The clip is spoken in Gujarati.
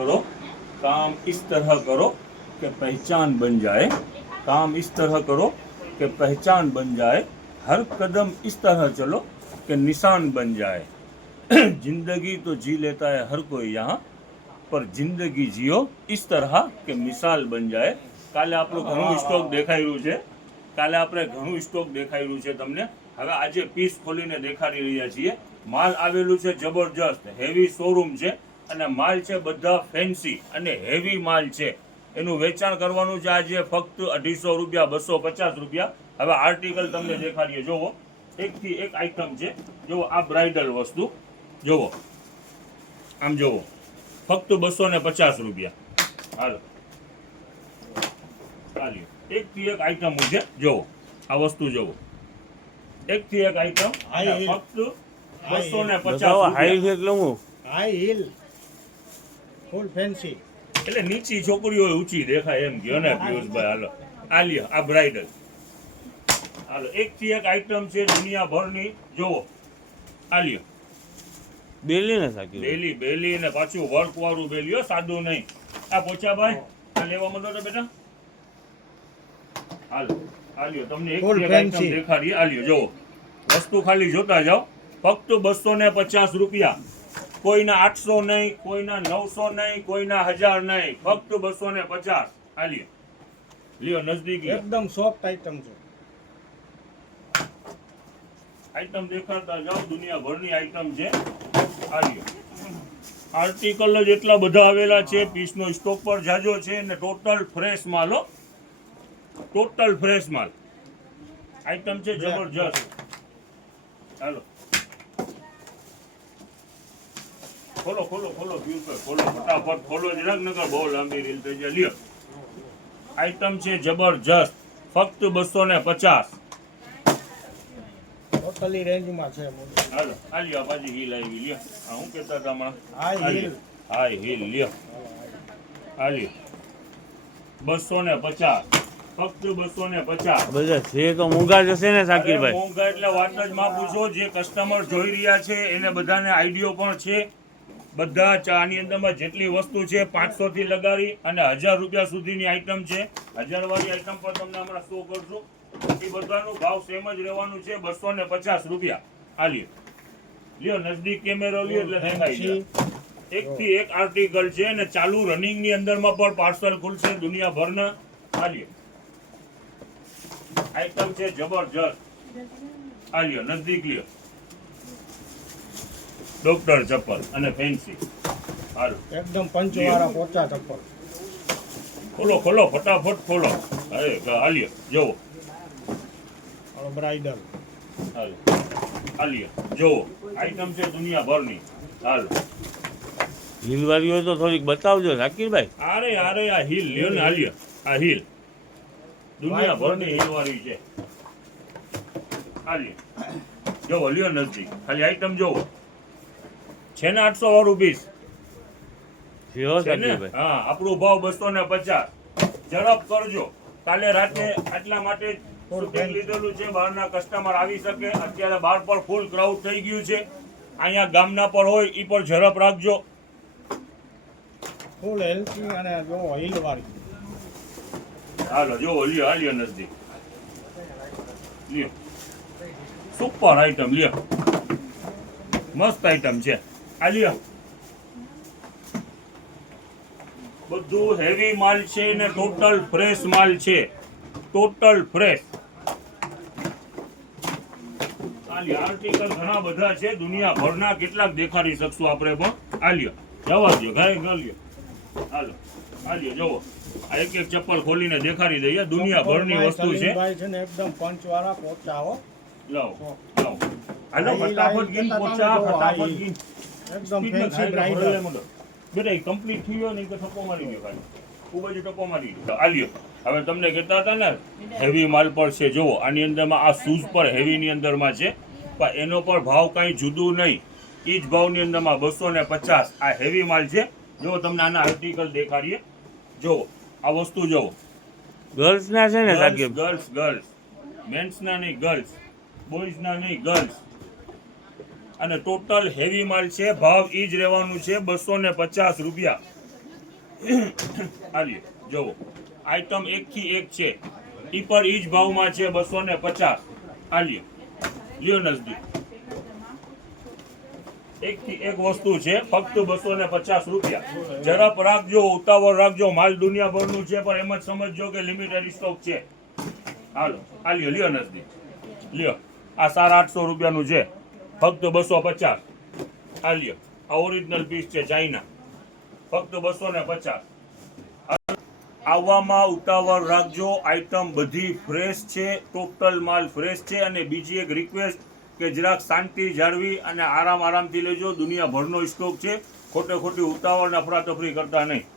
करो, काम इस तरह करो कि पहचान बन जाए, काम इस तरह करो कि पहचान बन जाए, हर कदम इस तरह चलो कि निशान बन जाए। जिंदगी तो जी लेता है हर कोई यहाँ, पर જિંદગી જીઓ इस तरह કે મિસાલ બન જાય। કાલે આપણું ઘણું સ્ટોક દેખાઈ રહ્યું છે, કાલે આપણે ઘણું સ્ટોક દેખાઈ રહ્યું છે તમને। હવે આજે પીસ ખોલીને દેખાડી રહ્યા છીએ। માલ આવેલું છે જબરજસ્ત, હેવી શોરૂમ છે અને માલ છે બધા ફેન્સી અને હેવી માલ છે। એનું વેચાણ કરવાનું છે આજે ફક્ત 250 રૂપિયા, 250 રૂપિયા। હવે આર્ટિકલ તમને દેખાડીએ, જોવો એકથી એક આઈટમ છે। જોવો આ બ્રાઇડલ વસ્તુ, જોવો આમ જોવો ફક્ત 250 રૂપિયા। હાલો ચાલ્યો, એકથી એક આઈટમ છે। જોવો આ વસ્તુ, જોવો એકથી એક આઈટમ ફક્ત 250 હાઈ એટલે હું હાઈ હીલ ફૂલ ફેન્સી, એટલે નીચી છોકરીઓ ઊંચી દેખાય એમ કહો ને પિયુષભાઈ। હાલો આ લ્યો આ બ્રાઇડલ, હાલો એકથી એક આઈટમ છે દુનિયાભરની। જોવો આ લ્યો બેલી ને સાકી બેલી, બેલી ને પાછું વર્ક વાળું બેલી હો, સાદું નહીં। આ પોચાભાઈ આ લેવા માંડો તો બેટા, હાલો આ લ્યો તમને એક આઈટમ દેખાડી। આ લ્યો જોવો વસ્તુ ખાલી જોતા જાઓ, ફક્ત 250 રૂપિયા। કોઈના 800 નહીં, કોઈના 900 નહીં, કોઈના 1000 નહીં, ફક્ત 250। આ લ્યો, લ્યો નજદીક લ્યો, એકદમ સોફ્ટ આઈટમ છે। આઈટમ દેખાડતા જાઓ, દુનિયાભરની આઈટમ છે। આ લ્યો આર્ટિકલ જ એટલા બધા આવેલા છે, પીસનો સ્ટોક પર જાજો છે ને ટોટલ ફ્રેશ માલ હો, ટોટલ ફ્રેશ માલ। આઈટમ છે જબરજસ્ત। હાલો ખોલો ખોલો ખોલો પિયુષભાઈ, ખોલો ફટાફટ ખોલો, જરાક નકર બહુ લાંબી રીલ થઈ જાય। લ્યો આઈટમ છે જબરજસ્ત, ફક્ત 250। ટોટલી રેન્જમાં છે। હાલો આ લ્યો પાછી હીલ આવી, લ્યો આ હું કહેતા હતા હમણાં, હાઈ હીલ, હાઈ હીલ લ્યો આ લ્યો 250, ફક્ત 250। બધા છે તો મોંઘા જશે ને સાકીરભાઈ? મોંઘા એટલે વાત જ માં પૂછો। જે કસ્ટમર જોઈ રહ્યા છે એને બધાને આઈડિયો પણ છે। બધા ચાની અંદરમાં જેટલી વસ્તુ છે 500 થી લગાડી અને 1000 રૂપિયા સુધીની આઈટમ છે। 1000 વાળી આઈટમ પર તમને હમણાં શો કરશું। એ બધાનો ભાવ સેમ જ રહેવાનું છે, 250 રૂપિયા। આ લ્યો, લ્યો નજદીક કેમેરો લ્યો એટલે દેખાઈ જાય। એકથી એક આર્ટિકલ છે અને ચાલુ રનિંગની અંદરમાં પણ પાર્સલ ખુલશે દુનિયાભરના। આ લ્યો આઈટમ છે જબરજસ્ત। આ લ્યો નજદીક લ્યો, ડોક્ટર ચપ્પલ અને ફેન્સી। હાલો એકદમ પંચવાળા પોચા ચપ્પલ। ખોલો ખોલો ફટાફટ ખોલો। અરે આ લ્યો જોવો, બ્રાઇડલ, હાલો આ લ્યો જોવો આઈટમ છે દુનિયાભરની। હાલો હીલ વાળી હોય તો થોડીક બતાવજો સાકીરભાઈ। અરે અરે આ હીલ લ્યો ને, આ લ્યો આ હીલ દુનિયાભરની હીલ વાળી છે। આ લ્યો જોવો, લ્યો નજદીક, ખાલી આઈટમ જોવો છે ને 800 વાળું પીસ છે હો છે ને? સાકીરભાઈ। હા આપણો ભાવ 250। ઝડપ કરજો, કાલે રાતે આટલા માટે શૂટિંગ લીધેલું છે, બહારના કસ્ટમર આવી શકે। અત્યારે બહાર પર ફૂલ ક્રાઉડ થઈ ગયું છે, અહીંયા ગામના પર હોય એ પર ઝડપ રાખજો। ફૂલ હેલ્થી અને જો હીલ વાળી। હાલો જોવો, લ્યો આ લ્યો નજદીક, લ્યો સુપર આઈટમ, લ્યો મસ્ત આઈટમ છે। આ લ્યો બધું હેવી માલ છે ને ટોટલ ફ્રેશ માલ છે, ટોટલ ફ્રેશ। આર્ટિકલ ઘણા બધા છે દુનિયાભરના, કેટલાક દેખાડી શકશું આપણે પણ। આ લ્યો જવા દો, ઘરે ઘર લ્યો। હાલો આ લ્યો જોવો, આ એક એક ચપ્પલ ખોલીને દેખાડી દઈએ, દુનિયાભરની વસ્તુ છે। ભાઈ છે ને એકદમ પંચવાળા પોચા હો। લાવો લાવો, હાલો ફટાફટ ગીન પોચા, ફટાફટ ગીન એકદમ ફેન્સી બ્રાઇડલ। બેટા એ કમ્પ્લીટ થયો ને કે ટપો મારી ગયો, ખાલી ખૂબ જ ટપો મારી ગયો। આ લ્યો હવે તમને કહેતા હતા ને હેવી માલ પર છે, જોવો આની અંદરમાં આ શૂઝ પર હેવીની અંદરમાં છે, પણ એનો પણ ભાવ કાંઈ જુદું નહીં, એ જ ભાવની અંદરમાં 250 આ હેવી માલ છે। જો તમને આના આર્ટિકલ દેખાડીએ, જોવો આ વસ્તુ જોવો, ગર્લ્સ ના છે ને સાકીર? ગર્લ્સ ગર્લ્સ મેન્સ ના નહીં, ગર્લ્સ બોયઝ ના નહીં, ગર્લ્સ। અને ટોટલ હેવી માલ છે, ભાવ ઈ જ રહેવાનું છે 250 રૂપિયા। આ લ્યો જુઓ આઈટમ 1 થી 1 છે ઈ પર ઈ જ ભાવમાં છે 250. આ લ્યો નજદીક 1 થી 1 વસ્તુ છે ફક્ત 250 રૂપિયા. ઝડપ રાખજો, ઉતાવળ રાખજો, માલ દુનિયાભરનું છે પણ એમ જ સમજજો કે લિમિટેડ સ્ટોક છે. હાલો આ લ્યો નજદીક લ્યો આ 850 રૂપિયાનું છે ફક્ત 250. આ લ્યો આ ઓરિજિનલ પીસ છે ચાઇના ફક્ત 250. આવવામાં ઉતાવળ રાખજો, આઈટમ બધી ફ્રેશ છે, ટોટલ માલ ફ્રેશ છે. અને બીજી એક રિક્વેસ્ટ કે જરાક શાંતિ જાળવી અને આરામથી લેજો, દુનિયાભરનો સ્ટોક છે, ખોટી ઉતાવળ ને અફરાતફરી કરતા નહીં.